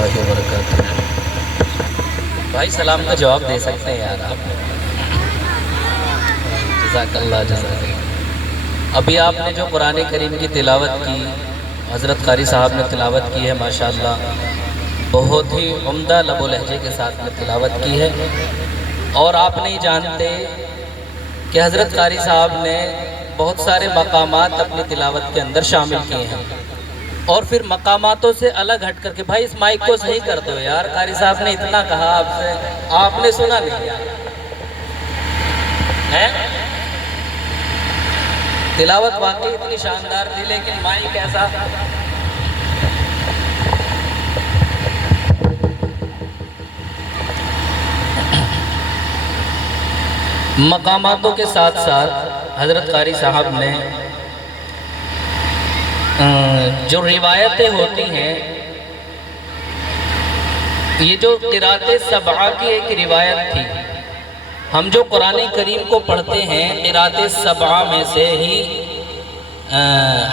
اللہ وبرکاتہ۔ بھائی سلام کا جواب دے سکتے ہیں یار آپ؟ جزاک اللہ جزاک اللہ۔ ابھی آپ نے جو قرآن کریم کی تلاوت کی، حضرت قاری صاحب نے تلاوت کی ہے ماشاءاللہ، بہت ہی عمدہ لب و لہجے کے ساتھ میں تلاوت کی ہے، اور آپ نہیں جانتے کہ حضرت قاری صاحب نے بہت سارے مقامات اپنی تلاوت کے اندر شامل کیے ہیں، اور پھر مقاماتوں سے الگ ہٹ کر کے، بھائی اس مائک کو صحیح کر دو یار، قاری صاحب نے اتنا کہا آپ سے، آپ نے سنا نہیں یار ہے؟ تلاوت واقعی اتنی شاندار تھی، لیکن مائک ایسا مقاماتوں کے ساتھ ساتھ حضرت قاری صاحب نے جو روایتیں ہوتی ہیں، یہ جو قرأت سبعہ کی ایک روایت تھی، ہم جو قرآن کریم کو پڑھتے ہیں قرأت سبعہ میں سے ہی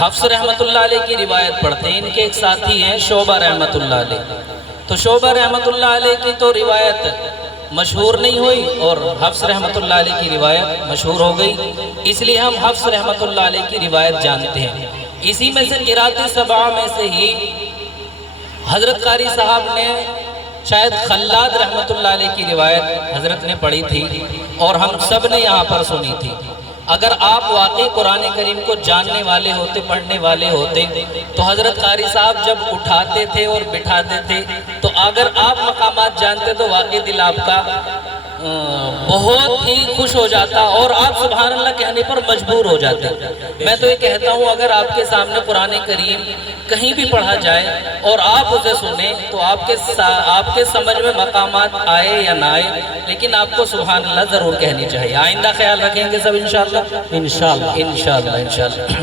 حفص رحمۃ اللہ علیہ کی روایت پڑھتے ہیں۔ ان کے ایک ساتھی ہیں شعبہ رحمۃ اللہ علیہ، تو شعبہ رحمۃ اللہ علیہ کی تو روایت مشہور نہیں ہوئی اور حفص رحمۃ اللہ علیہ کی روایت مشہور ہو گئی، اس لیے ہم حفص رحمۃ اللہ علیہ کی روایت جانتے ہیں۔ اسی میں سے قرأت سبعہ میں سے ہی حضرت قاری صاحب نے شاید خلاد رحمۃ اللہ علیہ کی روایت حضرت نے پڑھی تھی اور ہم سب نے یہاں پر سنی تھی۔ اگر آپ واقعی قرآن کریم کو جاننے والے ہوتے، پڑھنے والے ہوتے، تو حضرت قاری صاحب جب اٹھاتے تھے اور بٹھاتے تھے، تو اگر آپ مقامات جانتے تو واقعی دل آپ کا بہت ہی خوش ہو جاتا اور آپ سبحان اللہ کہنے پر مجبور ہو جاتے۔ میں تو یہ کہتا ہوں اگر آپ کے سامنے قرآن کریم کہیں بھی پڑھا جائے اور آپ اسے سنیں تو آپ کے سمجھ میں مقامات آئے یا نہ آئے، لیکن آپ کو سبحان اللہ ضرور کہنی چاہیے۔ آئندہ خیال رکھیں گے سب انشاءاللہ انشاءاللہ۔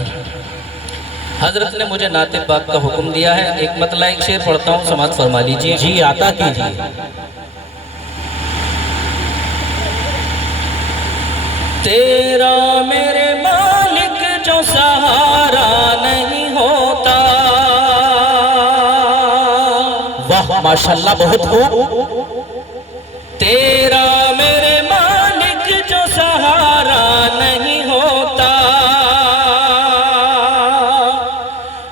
حضرت نے مجھے نعت پاک کا حکم دیا ہے، ایک مطلع ایک شعر پڑھتا ہوں، سماعت فرما لیجیے۔ جی عطا کیجیے۔ تیرا میرے مالک جو سہارا نہیں ہوتا، واہ ماشاءاللہ بہت خوب۔ تیرا میرے مالک جو سہارا نہیں ہوتا،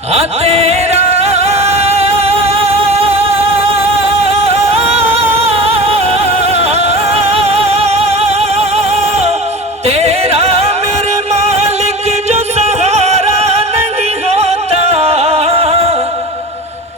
ہاں تیرا تیرا میرے مالک جو سہارا نہیں ہوتا،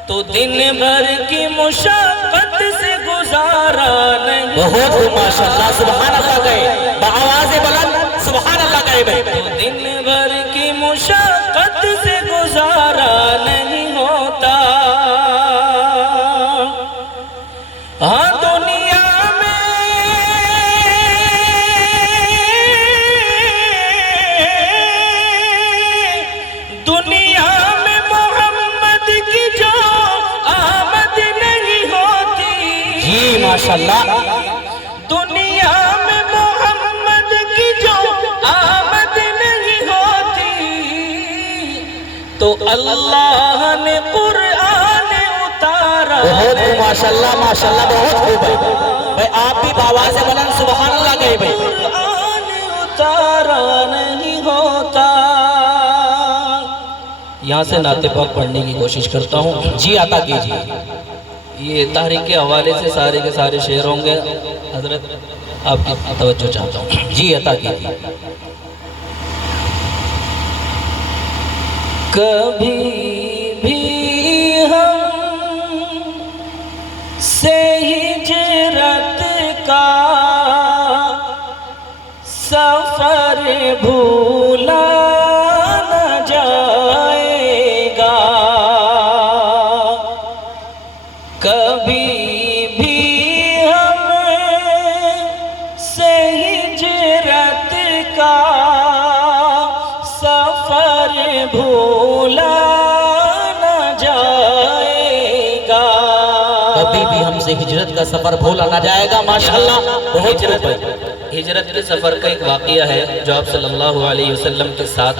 تو دن بھر کی مشقت سے گزارا نہیں، بہت خوب ماشاءاللہ، سبحان اللہ گئے بآواز بلند، سبحان اللہ گئے بھائی۔ تو دن بھر کی مشقت سے گزارا نہیں ہوتا، ہاں دنیا میں محمد کی جو آمد نہیں ہوتی، جی ماشاءاللہ۔ دنیا میں محمد کی جو آمد نہیں ہوتی، تو اللہ نے قرآن اتارا، بہت خوب ماشاءاللہ ماشاءاللہ بہت خوب ہے بھائی، آپ بھی بآواز بلند سبحان اللہ گئے بھائی۔ قرآن اتارا نہیں ہوتا۔ یہاں سے نعت پاک پڑھنے کی کوشش کرتا ہوں۔ جی عطا کیجیے۔ یہ تحریک کے حوالے سے سارے کے سارے شعر ہوں گے، حضرت آپ کی توجہ چاہتا ہوں۔ جی عطا کیجیے۔ کبھی بھی ہم سے ہجرت کا سفر بھولا نہ جائے گا، کبھی بھی ہم سے ہجرت کا سفر بھولا نہ جائے گا، کبھی بھی ہم سے ہجرت کا سفر بھولا نہ جائے گا، ماشاءاللہ بہت خوب ہے۔ ہجرت کے سفر کا ایک واقعہ ہے جو آپ صلی اللہ علیہ وسلم کے ساتھ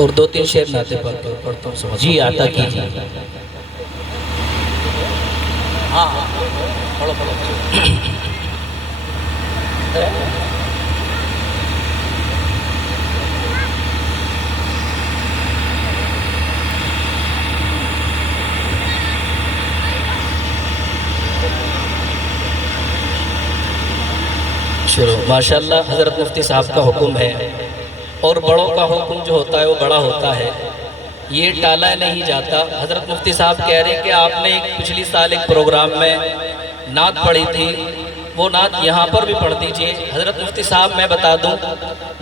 اور 2-3 شعر نعت پاک کے پڑھتا ہوں سمجھ جی عطا کیجیے. ہاں پڑھو پڑھو. شروع. ماشاءاللہ حضرت مفتی صاحب کا حکم ہے اور بڑوں کا حکم جو ہوتا ہے وہ بڑا ہوتا ہے، یہ ٹالا نہیں جاتا. حضرت مفتی صاحب کہہ رہے ہیں کہ آپ نے پچھلی سال ایک پروگرام میں نعت پڑھی تھی، وہ نعت یہاں پر بھی پڑھ دیجئے. حضرت مفتی صاحب میں بتا دوں،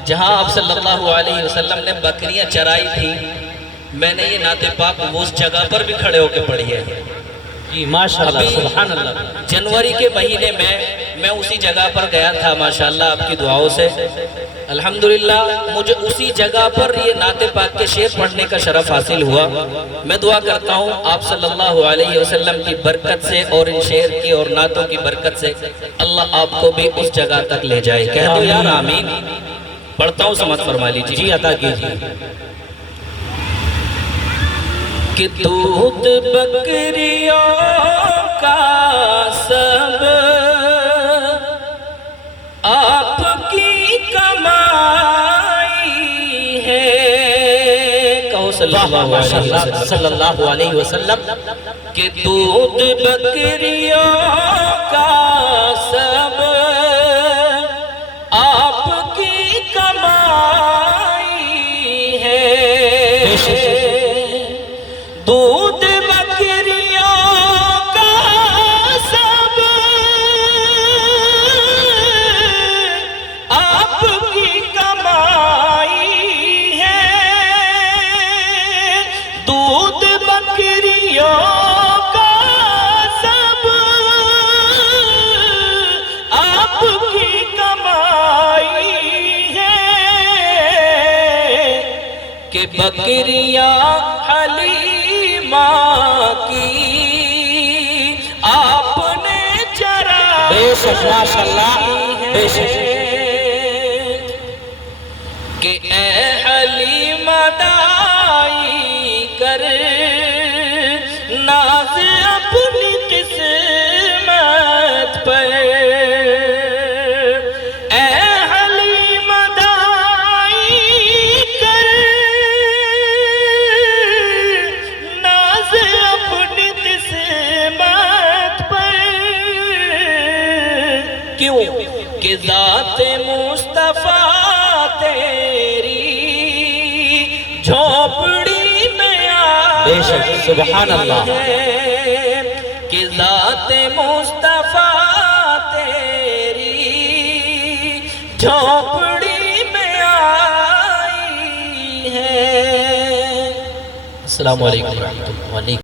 جہاں آپ صلی اللہ علیہ وسلم نے بکریاں چرائی تھی، میں نے یہ نعت پاک وہ اس جگہ پر بھی کھڑے ہو کے پڑھی ہے. جی ماشاءاللہ ابھی سبحان اللہ. جنوری کے مہینے میں اسی جگہ پر گیا تھا ماشاءاللہ آپ کی دعاؤں سے. الحمدللہ مجھے اسی جگہ پر یہ نعت پاک کے شعر پڑھنے کا شرف حاصل ہوا. میں دعا کرتا ہوں آپ صلی اللہ علیہ وسلم کی برکت سے اور ان شعر کی اور نعتوں کی برکت سے اللہ آپ کو بھی اس جگہ تک لے جائے. کہہ دو یار آمین. پڑھتا ہوں سمجھ فرما لیجیے. جی عطا کیجیے. کہ دودھ بکریوں کا سب آپ کی کمائی ہے. کہو صلی اللہ علیہ وسلم. کہ دودھ بکریوں کا سب آپ کی کمائی ہے. دودھ بکریوں کا سب آپ کی کمائی ہے. دودھ بکریوں کا سب آپ کی کمائی ہے. کہ بکریاں حلیمہ کی آپ نے چرائی بے شک ماشاءاللہ بے شک. کہ اے حلیمہ دائی کر ناز اپنی قسمت پر. اے حلیمہ دائی کر ناز اپنی قسمت پر. کیوں کہ ذات مصطفیٰ تیری جھوپڑی میں بے شک سبحان اللہ. کہ ذات مصطفیٰ تیری جھوپڑی میں آئی ہے. السلام علیکم ورحمۃ اللہ.